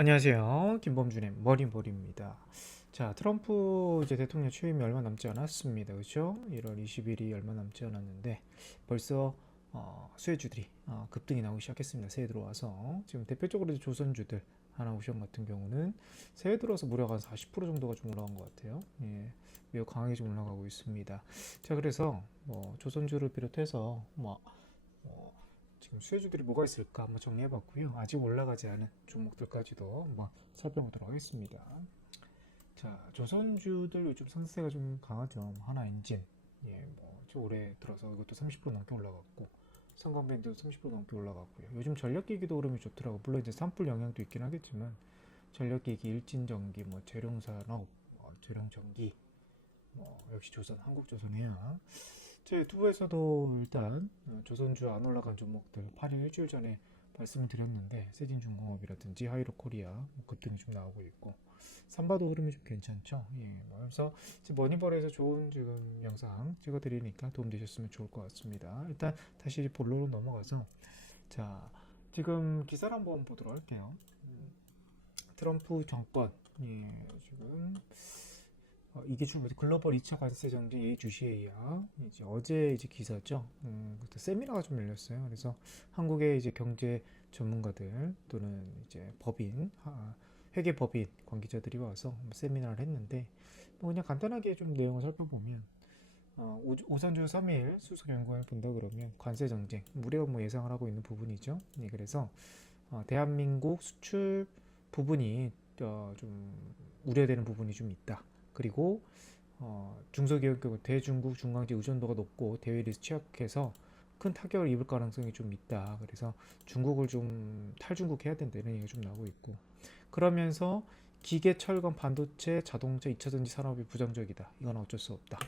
안녕하세요. 김범준의 머리머리입니다. 자, 트럼프 이제 대통령 취임이 얼마 남지 않았습니다. 그렇죠? 1월 20일이 얼마 남지 않았는데 벌써 어, 수혜주들이 어, 급등이 나오기 시작했습니다. 새해 들어와서 지금 대표적으로 조선주들 하나오션 같은 경우는 새해 들어서 무려 한 40% 정도가 좀 올라간 것 같아요. 예, 매우 강하게 좀 올라가고 있습니다. 자, 그래서 뭐 조선주를 비롯해서 뭐 어, 지금 수혜주들이 뭐가 있을까 한번 정리해봤고요. 아직 올라가지 않은 종목들까지도 한번 살펴보도록 하겠습니다. 자, 조선주들 요즘 상세가 좀 강하죠. 뭐 하나 엔진, 예, 뭐 올해 들어서 이것도 30% 넘게 올라갔고, 성광밴드도 30% 넘게 올라갔고요. 요즘 전력기기도 흐름이 좋더라고. 물론 이제 산불 영향도 있긴 하겠지만 전력기기, 일진전기, 뭐 재룡산업, 어, 재룡전기, 뭐 역시 조선, 한국조선해야 제 유튜브에서도 일단 어, 조선주 안 올라간 종목들 8일 일주일 전에 말씀을 드렸는데 세진중공업이라든지 하이로코리아 뭐 급등이 좀 나오고 있고 삼바도 흐름이 좀 괜찮죠. 예, 뭐 그래서 이제 머니벌에서 좋은 지금 영상 찍어드리니까 도움 되셨으면 좋을 것 같습니다. 일단 다시 본론으로 넘어가서 자 지금 기사를 한번 보도록 할게요. 음, 트럼프 정권 예, 지금 어, 이게 주 글로벌 2차 관세 정책 예주시에야 이제 어제 이제 기사죠. 음, 그때 세미나가 좀 열렸어요. 그래서 한국의 이제 경제 전문가들 또는 이제 법인, 하- 회계 법인 관계자들이 와서 뭐 세미나를 했는데 뭐 그냥 간단하게 좀 내용을 살펴보면 어, 오- 오선주 3일 수석 연구원을 본다 그러면 관세 정책 우리가 뭐 예상을 하고 있는 부분이죠. 네, 그래서 어, 대한민국 수출 부분이 어, 좀 우려되는 부분이 좀 있다. 그리고 어, 중소기업 경우 대중국 중강제 의존도가 높고 대외리에 취약해서 큰 타격을 입을 가능성이 좀 있다. 그래서 중국을 좀 탈중국해야 된다 이런 얘기가 좀 나오고 있고 그러면서 기계, 철강, 반도체, 자동차, 2차 전지 산업이 부정적이다. 이건 어쩔 수 없다.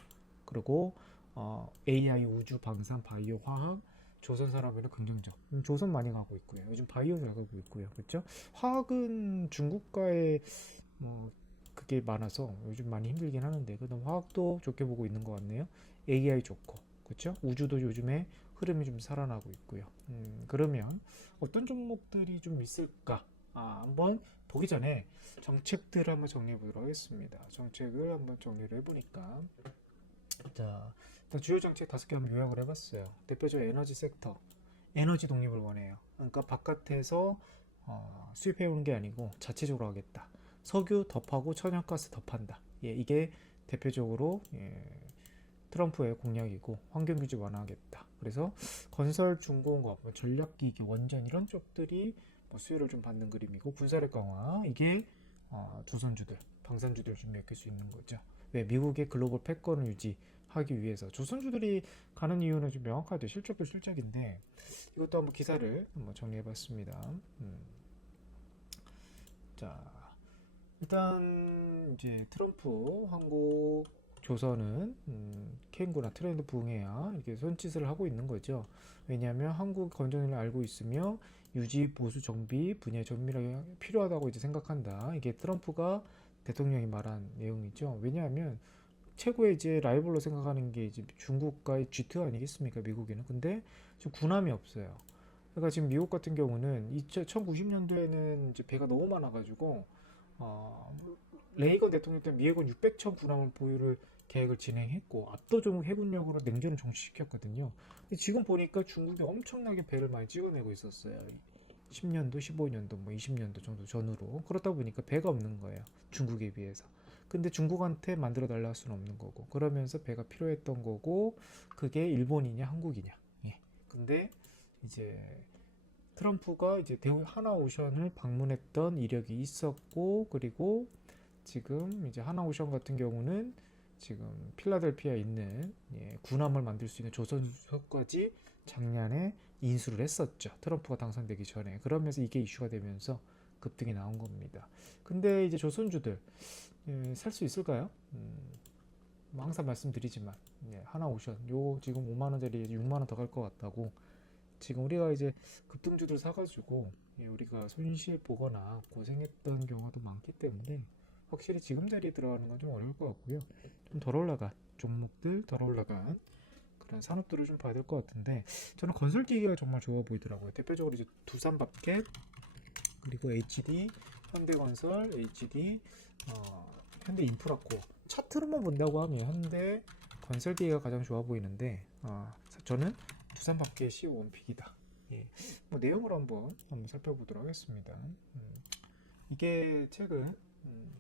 그리고 어, AI, 우주, 방산, 바이오, 화학, 조선 산업에는 긍정적. 음, 조선 많이 가고 있고요. 요즘 바이오 나가고 있고요. 그렇죠? 화학은 중국과의 뭐 그게 많아서 요즘 많이 힘들긴 하는데 그다음 화학도 좋게 보고 있는 것 같네요. AI 좋고 그렇죠? 우주도 요즘에 흐름이 좀 살아나고 있고요. 음, 그러면 어떤 종목들이 좀 있을까? 아, 한번 보기 전에 정책들을 한번 정리해 보도록 하겠습니다. 정책을 한번 정리를 해보니까 자 일단 주요 정책 다섯 개 한번 요약을 해봤어요. 대표적으로 에너지 섹터, 에너지 독립을 원해요. 그러니까 바깥에서 어, 수입해 오는 게 아니고 자체적으로 하겠다. 석유 덮하고 천연가스 덮한다. 예, 이게 대표적으로 예, 트럼프의 공약이고 환경 규제 완화하겠다. 그래서 건설, 중공업, 뭐 전략기기, 원전 이런 쪽들이 뭐 수혜를 좀 받는 그림이고 군사력 강화 이게 어, 조선주들, 방산주들 좀 맡길 수 있는 거죠. 왜 미국의 글로벌 패권을 유지하기 위해서 조선주들이 가는 이유는 좀 명확하죠. 실적도 실적인데 이것도 한번 기사를 한번 정리해봤습니다. 음. 자, 일단 이제 트럼프 한국 조선은 음, 케인구나 트렌드 부응해야 이렇게 손짓을 하고 있는 거죠. 왜냐하면 한국 건전을 알고 있으며 유지 보수 정비 분야에 정밀하게 필요하다고 이제 생각한다. 이게 트럼프가 대통령이 말한 내용이죠. 왜냐하면 최고의 이제 라이벌로 생각하는 게 이제 중국과의 G2 아니겠습니까? 미국에는. 근데 지금 군함이 없어요. 그러니까 지금 미국 같은 경우는 1990년도에는 이제 배가 너무 많아가지고 어, 레이건 대통령 때 미해군 600척 군함을 보유를 계획을 진행했고 압도적 해군력으로 냉전을 종식시켰거든요. 근데 지금 보니까 중국이 엄청나게 배를 많이 찍어내고 있었어요. 10년도, 15년도, 뭐 20년도 정도 전후로 그렇다 보니까 배가 없는 거예요. 중국에 비해서. 근데 중국한테 만들어 달라 할 수는 없는 거고 그러면서 배가 필요했던 거고 그게 일본이냐 한국이냐. 예. 근데 이제 트럼프가 이제 대우 하나오션을 방문했던 이력이 있었고 그리고 지금 이제 하나오션 같은 경우는 지금 필라델피아에 있는 예, 군함을 만들 수 있는 조선소까지 작년에 인수를 했었죠. 트럼프가 당선되기 전에 그러면서 이게 이슈가 되면서 급등이 나온 겁니다. 근데 이제 조선주들 예, 살 수 있을까요? 음, 뭐 항상 말씀드리지만 예, 하나오션 요 지금 5만 원짜리 6만 원 더 갈 것 같다고 지금 우리가 이제 급등주들 사가지고 예, 우리가 손실 보거나 고생했던 경우도 많기 때문에 확실히 지금 자리에 들어가는 건 좀 어려울 것 같고요. 좀 덜 올라간 종목들, 덜 올라간 그런 산업들을 좀 봐야 될 것 같은데 저는 건설기기가 정말 좋아 보이더라고요. 대표적으로 이제 두산밥켓 그리고 HD 현대건설, HD, 어, 현대인프라코 차트로만 본다고 하면 현대 건설기가 가장 좋아 보이는데 어, 저는 두산 밥켓이 원픽이다. 예. 뭐 내용을 한번 한번 살펴보도록 하겠습니다. 음, 이게 최근 음,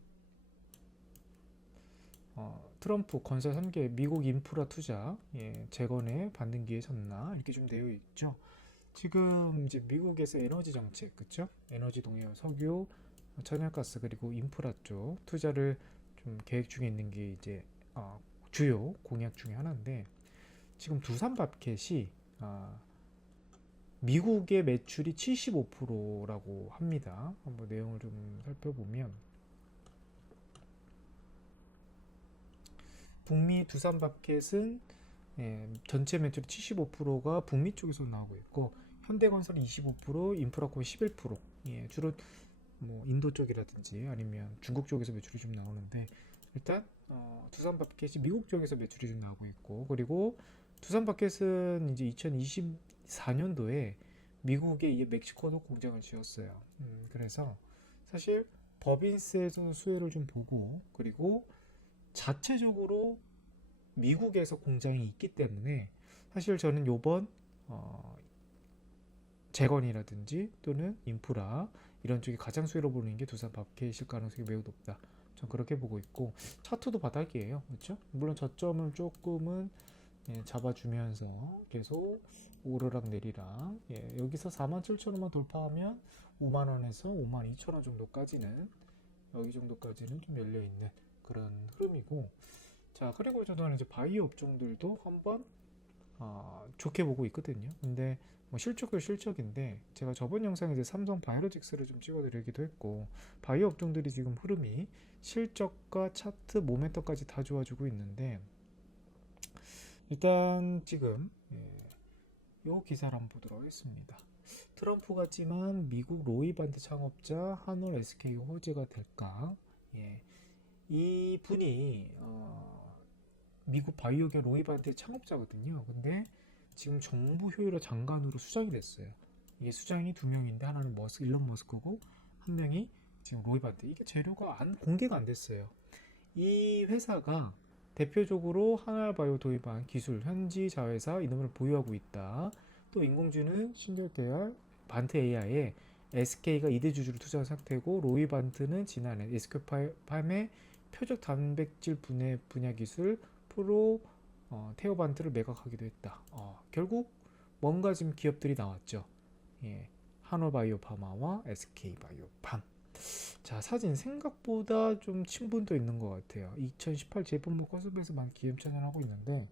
어, 트럼프 건설 3개 미국 인프라 투자 예, 재건에 받는 기회 섰나 이렇게 좀 되어 있죠. 지금 이제 미국에서 에너지 정책 그쵸? 에너지 동해안 석유, 천연가스 그리고 인프라 쪽 투자를 좀 계획 중에 있는 게 이제 어, 주요 공약 중에 하나인데 지금 두산 밥켓이 아, 미국의 매출이 75%라고 합니다. 한번 내용을 좀 살펴보면 북미 두산 밥켓은 예, 전체 매출 75%가 북미 쪽에서 나오고 있고 현대건설이 25%, 인프라콘 11%. 예, 주로 뭐 인도 쪽이라든지 아니면 중국 쪽에서 매출이 좀 나오는데 일단 어, 두산 밥켓이 미국 쪽에서 매출이 좀 나오고 있고 그리고 두산 밥켓은 이제 2024년도에 미국에 이제 멕시코도 공장을 지었어요. 음, 그래서 사실 법인세에서 수혜를 좀 보고 그리고 자체적으로 미국에서 공장이 있기 때문에 사실 저는 요번 어, 재건이라든지 또는 인프라 이런 쪽이 가장 수혜로 보는 게 두산 밥켓일 가능성이 매우 높다. 전 그렇게 보고 있고 차트도 바닥이에요. 그렇죠? 물론 저점을 조금은 예, 잡아주면서 계속 오르락 내리락. 예, 여기서 47,000원만 돌파하면 5만원에서 52,000원 정도까지는 여기 정도까지는 좀 열려있는 그런 흐름이고. 자 그리고 저는 이제 바이오 업종들도 한번 아, 좋게 보고 있거든요. 근데 뭐 실적도 실적인데 제가 저번 영상에서 삼성 바이오로직스를 좀 찍어드리기도 했고 바이오 업종들이 지금 흐름이 실적과 차트 모멘텀까지 다 좋아지고 있는데 일단 지금 예, 요 기사를 한번 보도록 하겠습니다. 트럼프 같지만 미국 로이반드 창업자 한올 SK 호재가 될까? 예, 이 분이 어, 미국 바이오계 로이반드 창업자거든요. 근데 지금 정부 효율화 장관으로 수장이 됐어요. 이게 수장이 두 명인데 하나는 머스 일론 머스크고 한 명이 지금 로이반드. 이게 재료가 안 공개가 안 됐어요. 이 회사가 대표적으로 하나바이오 도입한 기술 현지 자회사 이름을 보유하고 있다. 또 인공지능 신결대알 반트 AI에 SK가 2대 주주로 투자한 상태고 로이 반트는 지난해 SK팜의 표적 단백질 분해 분야 기술 프로 어, 테오반트를 매각하기도 했다. 어, 결국 뭔가 지금 기업들이 나왔죠. 예, 한화바이오파마와 SK바이오팜. 자 사진 생각보다 좀 친분도 있는 것 같아요. 2018 제품부 컨셉에서 많이 기념 촬영하고 있는데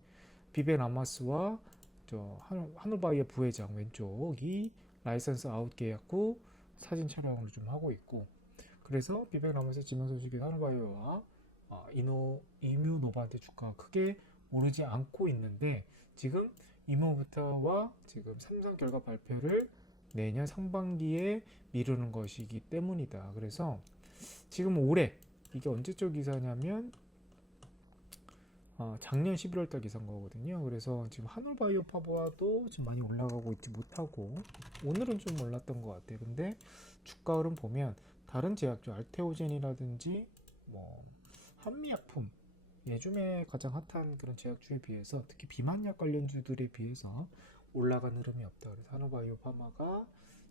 비벤 아마스와 저 한우바이오 부회장 왼쪽이 라이선스 아웃 계약 후 사진 촬영을 좀 하고 있고 그래서 비벤 아마스 지명 소식인 한우바이오와 어, 이노 이뮤 노바한테 주가가 크게 오르지 않고 있는데 지금 이모부터와 지금 삼성 결과 발표를 내년 상반기에 미루는 것이기 때문이다. 그래서 지금 올해 이게 언제적 기사냐면 어, 작년 11월 달 기사인 거거든요. 그래서 지금 한올바이오 파버도 지금 많이 올라가고 있지 못하고 오늘은 좀 올랐던 것 같아요. 근데 주가 흐름 보면 다른 제약주 알테오젠이라든지 뭐 한미약품 예즘에 가장 핫한 그런 제약주에 비해서 특히 비만약 관련주들에 비해서 올라간 흐름이 없다. 그래서 한화바이오 파마가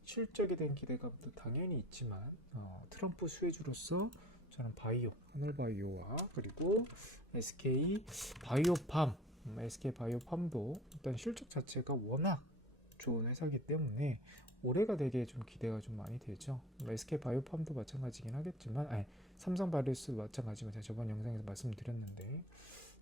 실적에 대한 기대감도 당연히 있지만 어, 트럼프 수혜주로서 저는 바이오, 하늘바이오와 그리고 SK 바이오팜, 음, SK 바이오팜도 일단 실적 자체가 워낙 좋은 회사이기 때문에 올해가 되게 좀 기대가 좀 많이 되죠. 뭐 SK 바이오팜도 마찬가지긴 하겠지만, 아니, 삼성 바이오스도 마찬가지지만 제가 저번 영상에서 말씀드렸는데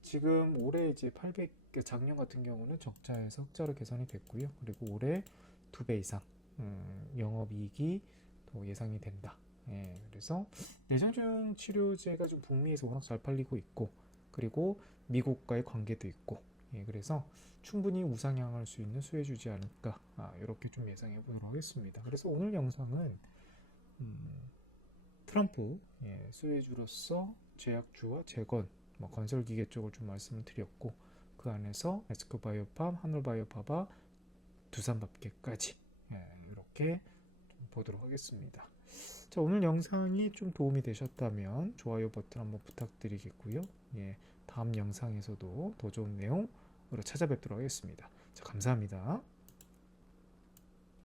지금 올해 이제 800 작년 같은 경우는 적자에서 흑자로 개선이 됐고요. 그리고 올해 두 배 이상 음, 영업이익이 또 예상이 된다. 예, 그래서 내전증 치료제가 좀 북미에서 워낙 잘 팔리고 있고 그리고 미국과의 관계도 있고 예, 그래서 충분히 우상향할 수 있는 수혜주지 않을까 아, 이렇게 좀 예상해 보도록 하겠습니다. 그래서 오늘 영상은 음, 트럼프 예, 수혜주로서 제약주와 재건 뭐 건설기계 쪽을 좀 말씀을 드렸고 그 안에서 에스코바이오팜, 하늘바이오파바, 두산밥개까지 예, 이렇게 좀 보도록 하겠습니다. 자, 오늘 영상이 좀 도움이 되셨다면 좋아요 버튼 한번 부탁드리겠고요. 예, 다음 영상에서도 더 좋은 내용으로 찾아뵙도록 하겠습니다. 자, 감사합니다.